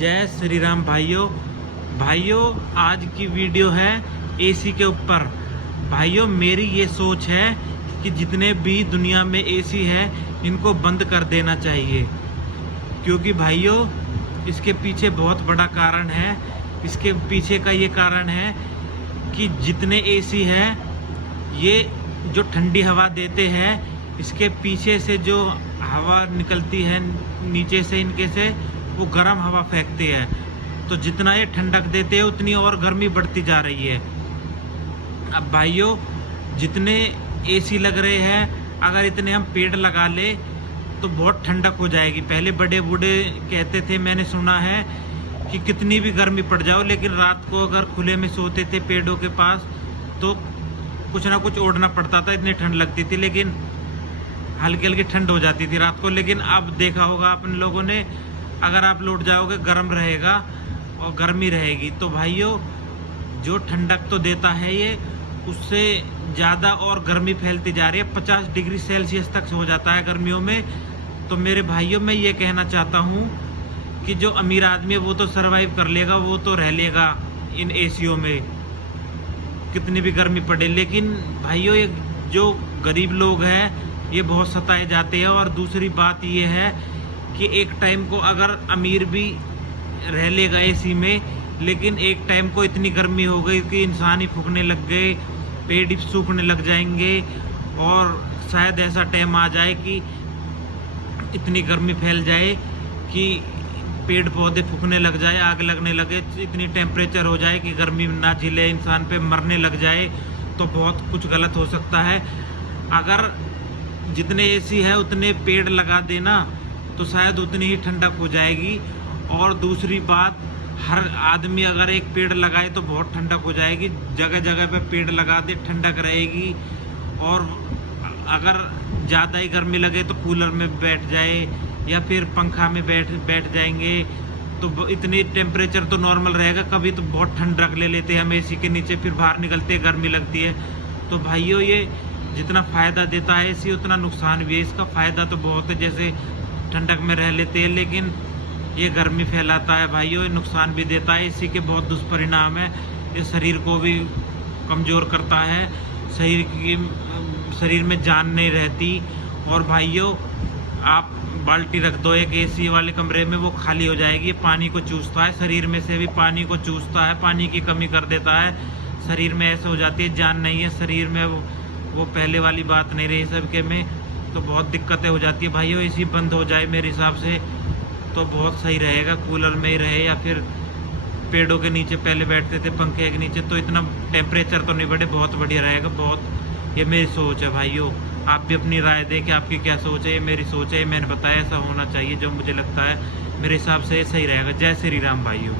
जय श्री राम भाइयों आज की वीडियो है एसी के ऊपर। भाइयों मेरी ये सोच है कि जितने भी दुनिया में एसी है इनको बंद कर देना चाहिए, क्योंकि भाइयों इसके पीछे बहुत बड़ा कारण है। इसके पीछे का ये कारण है कि जितने एसी है ये जो ठंडी हवा देते हैं, इसके पीछे से जो हवा निकलती है नीचे से इनके से वो गर्म हवा फेंकते हैं, तो जितना ये ठंडक देते हैं उतनी और गर्मी बढ़ती जा रही है। अब भाइयों जितने एसी लग रहे हैं, अगर इतने हम पेड़ लगा ले तो बहुत ठंडक हो जाएगी। पहले बड़े बूढ़े कहते थे, मैंने सुना है कि कितनी भी गर्मी पड़ जाओ लेकिन रात को अगर खुले में सोते थे पेड़ों के पास तो कुछ ना कुछ ओढ़ना पड़ता था, इतनी ठंड लगती थी, लेकिन हल्की हल्की ठंड हो जाती थी रात को। लेकिन अब देखा होगा अपन लोगों ने, अगर आप लौट जाओगे गर्म रहेगा और गर्मी रहेगी। तो भाइयों जो ठंडक तो देता है ये, उससे ज़्यादा और गर्मी फैलती जा रही है। 50 डिग्री सेल्सियस तक हो जाता है गर्मियों में। तो मेरे भाइयों मैं ये कहना चाहता हूँ कि जो अमीर आदमी है वो तो सरवाइव कर लेगा, वो तो रह लेगा इन एसीओ में कितनी भी गर्मी पड़े। लेकिन भाइयों ये जो गरीब लोग हैं ये बहुत सताए जाते हैं। और दूसरी बात ये है कि एक टाइम को अगर अमीर भी रह लेगा एसी में, लेकिन एक टाइम को इतनी गर्मी हो गई कि इंसान ही फूकने लग गए, पेड़ ही सूखने लग जाएंगे, और शायद ऐसा टाइम आ जाए कि इतनी गर्मी फैल जाए कि पेड़ पौधे फूकने लग जाए, आग लगने लगे, इतनी टेम्परेचर हो जाए कि गर्मी ना झेले, इंसान पे मरने लग जाए, तो बहुत कुछ गलत हो सकता है। अगर जितने एसी है उतने पेड़ लगा देना तो शायद उतनी ही ठंडक हो जाएगी। और दूसरी बात, हर आदमी अगर एक पेड़ लगाए तो बहुत ठंडक हो जाएगी। जगह जगह पे पेड़ लगा दे, ठंडक रहेगी। और अगर ज़्यादा ही गर्मी लगे तो कूलर में बैठ जाए या फिर पंखा में बैठ जाएंगे, तो इतनी टेम्परेचर तो नॉर्मल रहेगा। कभी तो बहुत ठंड रख लेते हैं हम एसी के नीचे, फिर बाहर निकलते गर्मी लगती है। तो भाइयों ये जितना फ़ायदा देता है एसी उतना नुकसान भी है। इसका फ़ायदा तो बहुत है, जैसे ठंडक में रह लेते हैं, लेकिन ये गर्मी फैलाता है भाइयों, ये नुकसान भी देता है। एसी के बहुत दुष्परिणाम है। ये शरीर को भी कमज़ोर करता है, शरीर में जान नहीं रहती। और भाइयों आप बाल्टी रख दो एक एसी वाले कमरे में, वो खाली हो जाएगी। पानी को चूसता है, शरीर में से भी पानी को चूसता है, पानी की कमी कर देता है। शरीर में ऐसा हो जाती है, जान नहीं है शरीर में, वो पहले वाली बात नहीं रही सबके में, तो बहुत दिक्कतें हो जाती है। भाइयों एसी बंद हो जाए मेरे हिसाब से तो बहुत सही रहेगा। कूलर में ही रहे या फिर पेड़ों के नीचे पहले बैठते थे पंखे के नीचे, तो इतना टेम्परेचर तो नहीं बढ़े, बहुत बढ़िया रहेगा। बहुत ये मेरी सोच है भाइयों, आप भी अपनी राय दें कि आपकी क्या सोच है। ये मेरी सोच है, मैंने बताया ऐसा होना चाहिए जो मुझे लगता है, मेरे हिसाब से सही रहेगा। जय श्री राम भाइयों।